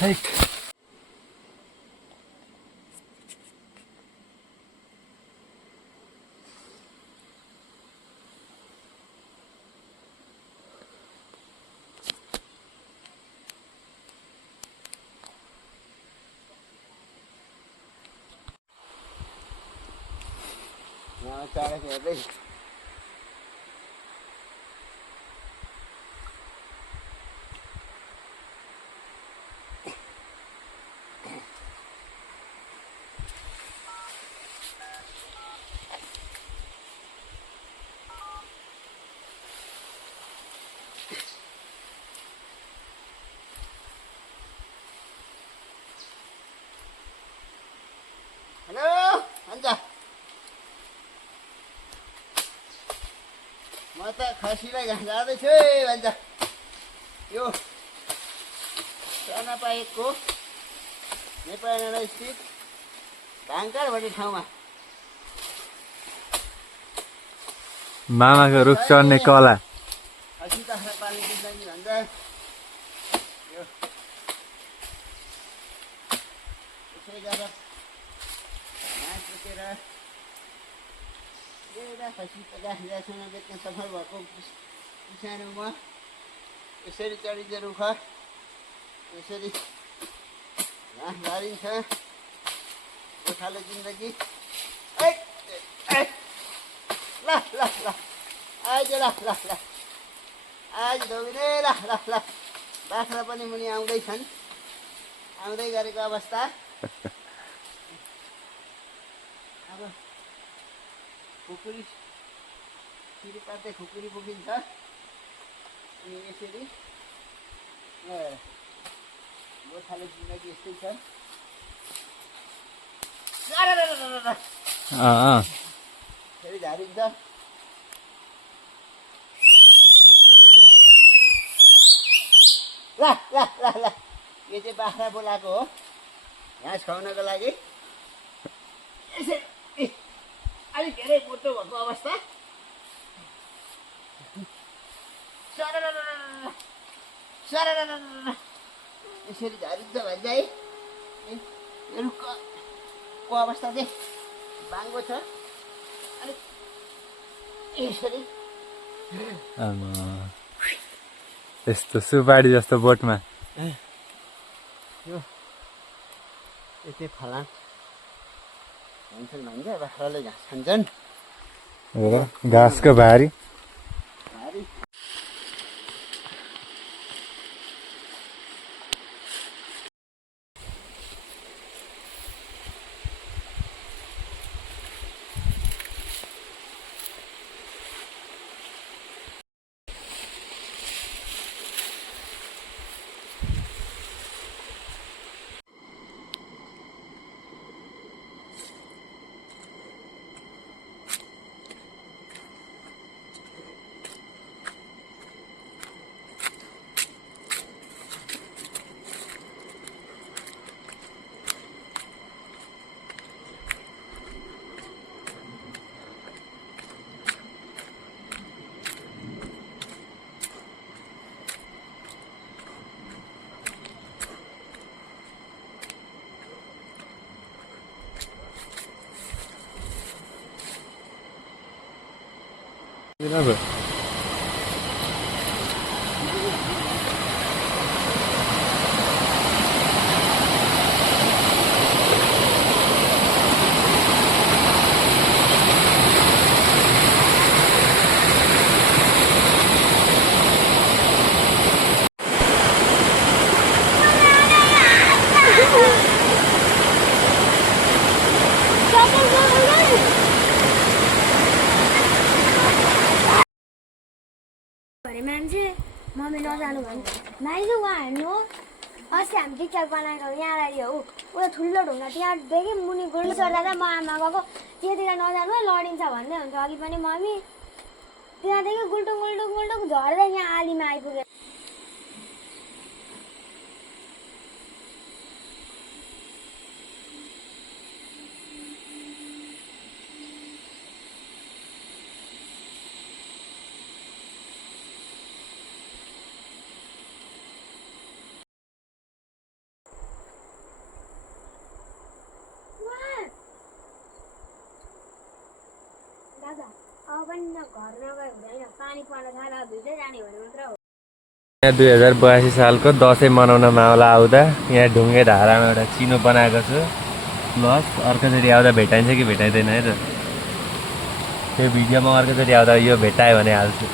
Right. यहाँ चढेको हेर्दै हेलो हुन्छ म त खसीलाई घाँस जाँदैछु है भन्छ यो चनापाएको नेपाल स्थित भाङकार भन्ने ठाउँमा मामाको रुख चढ्ने कला खसी बाख्रा पाल्ने दिन्छ भन्छ यो त्यसै गरेर घाँस बोकेर खसी गाँससँग बेच्न सफल भएको किसानो म यसरी चढिन्छ रुख यसरी घाँस झारिन्छ गोठालो जिन्दगी ल ल ल आज ल ल ल आज धोबिने ल ल ल बाख्रा पनि मुनि आउँदैछन् आउँदै गरेको अवस्था अब खुकुरी सिरी पार्दै खुकुरी पुगिन्छ अनि यसरी गोठालो जिन्दगी यस्तै छ फेरि झारिन्छ ल ल ल ल यो चाहिँ बाख्रा बोलाएको हो घाँस खुवाउनको लागि यसरी अलिक धेरै मोटो भएको अवस्था यसरी झारिन्छ भन्छ है यो रुखको अवस्था चाहिँ बाङ्गो छ अलिक यसरी यस्तो सुपारी जस्तो बोटमा यो यति फलाम भन्छन् भन्छ बाख्राले घाँस खान्छन् घाँसको भारी भारी मान्छे मम्मी नजानु भने माइजू उहाँ हेर्नु अस्ति हामी टिकटक बनाएको यहाँलाई हो उयो ठुलो ढुङ्गा त्यहाँदेखि मुनि गुल्डी चढ्दा त म आमा गएको त्यहाँतिर नजानु है लडिन्छ भन्दै हुन्छ अघि पनि मम्मी त्यहाँदेखि गुल्टुङ गुल्टुङ गुल्टुङ झरेर यहाँ आलीमा आइपुग्यो पनि न घर नगए हुँदैन पानी पर्न थाल्यो भित्रै जाने भने मात्र हो यहाँ 2082 सालको दसैँ मनाउन मावला आउँदा यहाँ ढुङ्गे धारामा एउटा चिनो बनाएको छु प्लस अर्कोचोटि आउँदा भेटाइन्छ कि भेटाइँदैन है त त्यो भिडियोमा अर्कोचोटि आउँदा यो भेटायो भने हाल्छु